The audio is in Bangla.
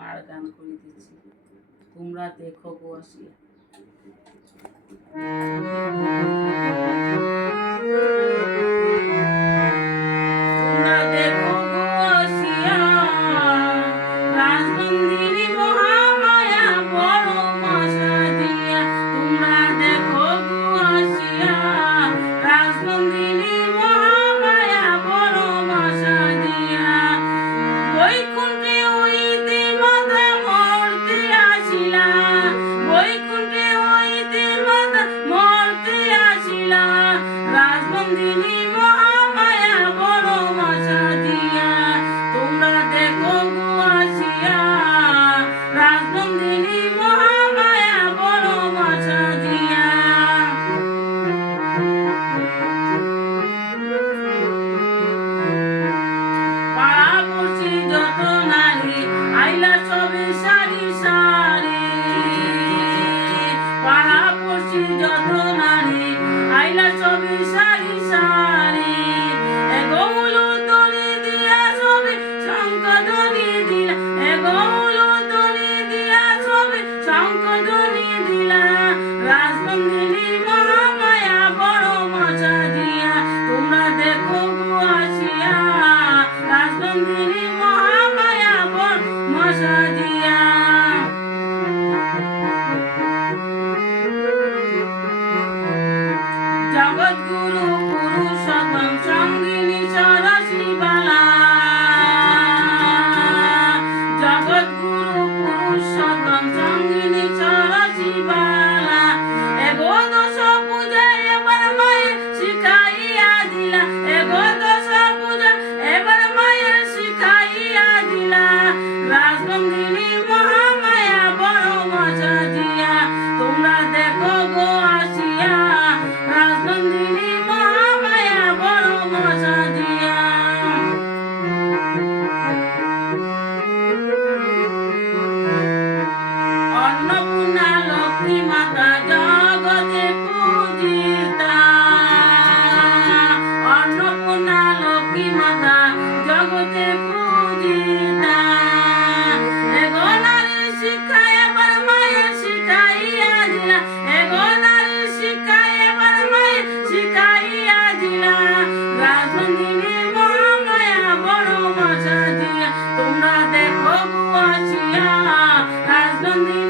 মার গান করে দিচ্ছি, তোমরা দেখো গো আসিয়া। তোমরা দেখো গো আসিয়া, রাজনন্দিনী মহামায়া বড় মা সাজিয়া। তোমরা দেখো গো আসিয়া, রাজনন্দিনী মহামায়া বড় মা সাজিয়া। বৈকুণ্ঠে হইতে মাতা মর্তে আসিলা, বৈকুণ্ঠে হইতে মাতা মর্তে আসিলা। রাজনন্দিনী মহামায়া বড় মা সাজিয়া। তোমরা দেখো গো আসিয়া, রাজনন্দিনী মহামায়া বড় মা সাজিয়া। পাড়াপড়শি যত নারী আইলা সবে সারি সারি, পাড়াপড়শি যত নারী আইলা সবে সারি সারি। এগোলো তলি দিয়া সবে শঙ্খধ্বনি দিলা, এগোলো তলি দিয়া সবে শঙ্খধ্বনি দিলা। রাজনন্দিনী মহামায়া বড় মা সাজিয়া। তোমরা দেখো গো আসিয়া, রাজনন্দিনী মহামায়া বড় মা সাজিয়া। জগৎগুরু পুরুষোত্তম সঙ্গিনী সরসী বালা, জগৎগুরু পুরুষোত্তম সঙ্গিনী সরসী বালা। এগো দশ পূজা এবার মায়ের শিখাইয়া দিলা, এগো দশ পূজা এবার মায়ের শিখাইয়া দিলা। রাজনন্দিনী মহামায়া বড় মা সাজিয়া। তোমরা দেখো গো আসিয়া, রাজনন্দিনী মহামায়া বড় মা সাজিয়া। অন্নপূর্ণা লক্ষ্মী মাতা জগতে পূজিতা, অন্নপূর্ণা লক্ষ্মী মাতা জগতে পূজিতা। এগো নারীর শিক্ষা এবার মায়ের শিখাইয়া দিলা, এগো নারীর শিক্ষা এবার মায়ের শিখাইয়া দিলা। রাজনন্দিনী মহামায়া বড় মা সাজিয়া। তোমরা দেখো গো আসিয়া, রাজনন্দিনী